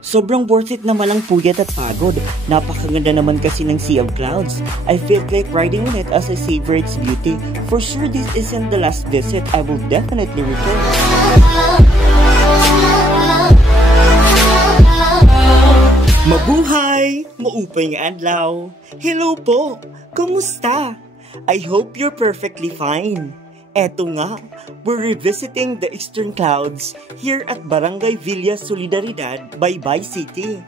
Sobrang worth it naman ang puyat at pagod. Napakaganda naman kasi ng Sea of Clouds. I feel like riding on it as I savor its beauty. For sure this isn't the last visit. I will definitely return. Mabuhay! Maupay nga adlaw! Hello po! Kumusta? I hope you're perfectly fine. Eto nga, we're revisiting the Eastern Clouds here at Barangay Villa Solidaridad, Baybay City.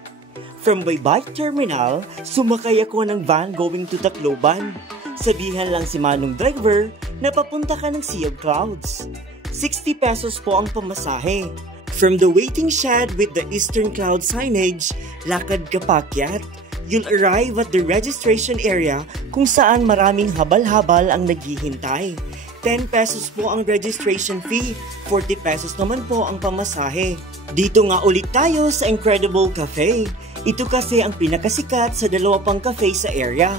From Baybay Terminal, sumakay ako ng van going to Tacloban. Sabihan lang si Manong driver na papunta ka ng Sea of Clouds. 60 pesos po ang pamasahe. From the waiting shed with the Eastern Cloud signage, lakad ka pakyat. You'll arrive at the registration area kung saan maraming habal-habal ang naghihintay. 10 pesos po ang registration fee, 40 pesos naman po ang pamasahe. Dito nga ulit tayo sa Incredible Cafe. Ito kasi ang pinakasikat sa dalawa pang cafe sa area.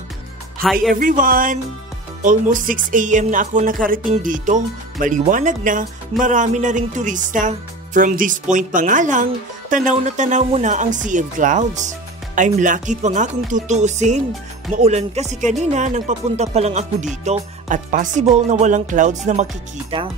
Hi everyone! Almost 6 AM na ako nakarating dito. Maliwanag na, marami na ring turista. From this point pa nga lang, tanaw na tanaw mo na ang Sea of Clouds. I'm lucky pa nga kung tutuusin. Maulan kasi kanina nang papunta pa lang ako dito at possible na walang clouds na makikita.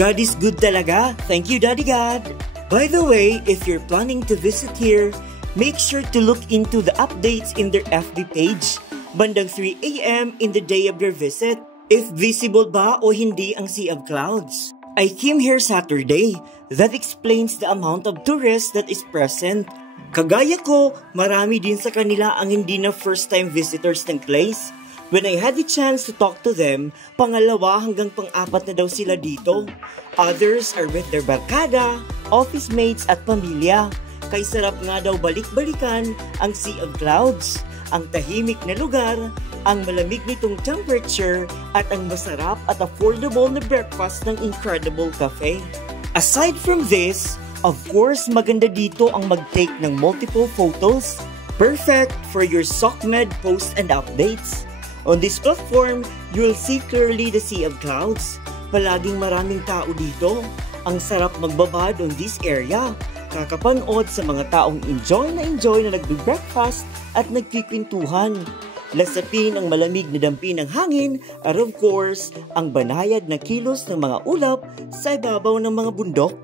God is good talaga. Thank you, Daddy God. By the way, if you're planning to visit here, make sure to look into the updates in their FB page. Bandang 3 AM in the day of your visit. If visible ba o hindi ang Sea of Clouds. I came here Saturday. That explains the amount of tourists that is present. Kagaya ko, marami din sa kanila ang hindi na first-time visitors ng place. When I had the chance to talk to them, pangalawa hanggang pang-apat na daw sila dito. Others are with their barkada, office mates at pamilya. Kay sarap nga daw balik-balikan ang Sea of Clouds, ang tahimik na lugar, ang malamig nitong temperature at ang masarap at affordable na breakfast ng Incredible Cafe. Aside from this, of course, maganda dito ang mag-take ng multiple photos. Perfect for your SOCMED posts and updates. On this platform, you'll see clearly the Sea of Clouds. Palaging maraming tao dito. Ang sarap magbabad on this area. Kakapanood sa mga taong enjoy na nagbe-breakfast at nagpipintuhan. Lasapin ang malamig na dampi ng hangin at of course, ang banayad na kilos ng mga ulap sa ibabaw ng mga bundok.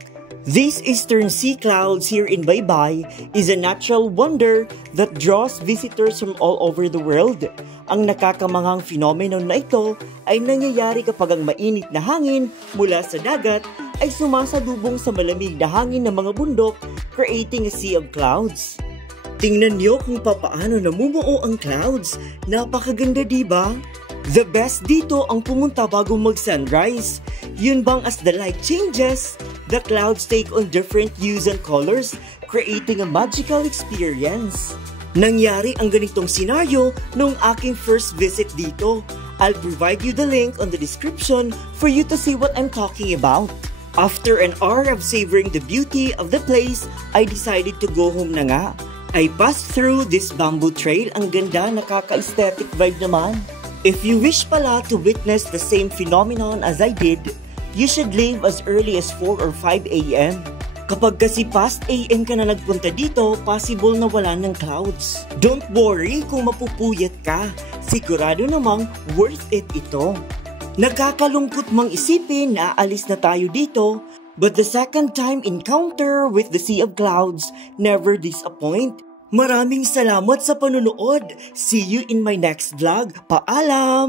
This Eastern Sea Clouds here in Baybay is a natural wonder that draws visitors from all over the world. Ang nakakamanghang phenomenon na ito ay nangyayari kapag ang mainit na hangin mula sa dagat ay sumasalubong sa malamig na hangin ng mga bundok, creating a sea of clouds. Tingnan niyo kung papaano namumuo ang clouds. Napakaganda, diba? The best dito ang pumunta bago mag-sunrise. Yun bang as the light changes, the clouds take on different hues and colors, creating a magical experience. Nangyari ang ganitong senaryo nung aking first visit dito. I'll provide you the link on the description for you to see what I'm talking about. After an hour of savoring the beauty of the place, I decided to go home na nga. I passed through this bamboo trail. Ang ganda, nakaka-aesthetic vibe naman. If you wish pala to witness the same phenomenon as I did, you should leave as early as 4 or 5 AM. Kapag kasi past AM ka na nagpunta dito, possible na wala ng clouds. Don't worry kung mapupuyat ka. Sigurado namang worth it ito. Nakakalungkot mang isipin na aalis na tayo dito, but the second time encounter with the Sea of Clouds never disappoint. Maraming salamat sa panunood. See you in my next vlog. Paalam!